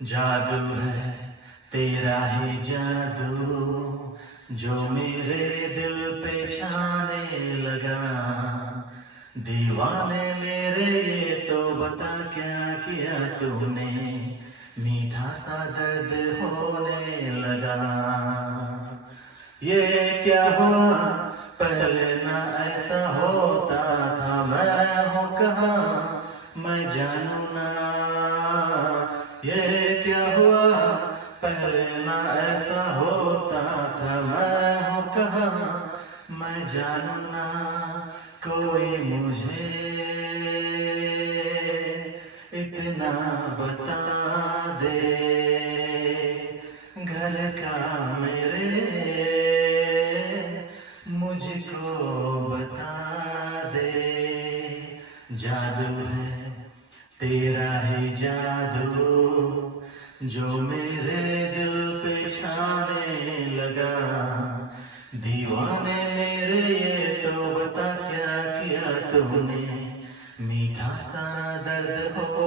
जादू है तेरा ही जादू जो मेरे दिल पे छाने लगा। दीवाने मेरे ये तो बता क्या किया तूने, मीठा सा दर्द होने लगा। ये क्या हुआ पहले ना ऐसा होता था, मैं हूँ कहाँ मैं जानू ना। ये क्या हुआ पहले ना ऐसा होता था, मैं हूँ कहाँ मैं जानू ना। कोई मुझे इतना बता दे, घर का मेरे मुझको बता दे। जादू है तेरा ही जादू जो मेरे दिल पे छाने लगा। दीवाने मेरे ये तो बता क्या किया तूने, मीठा सा दर्द हो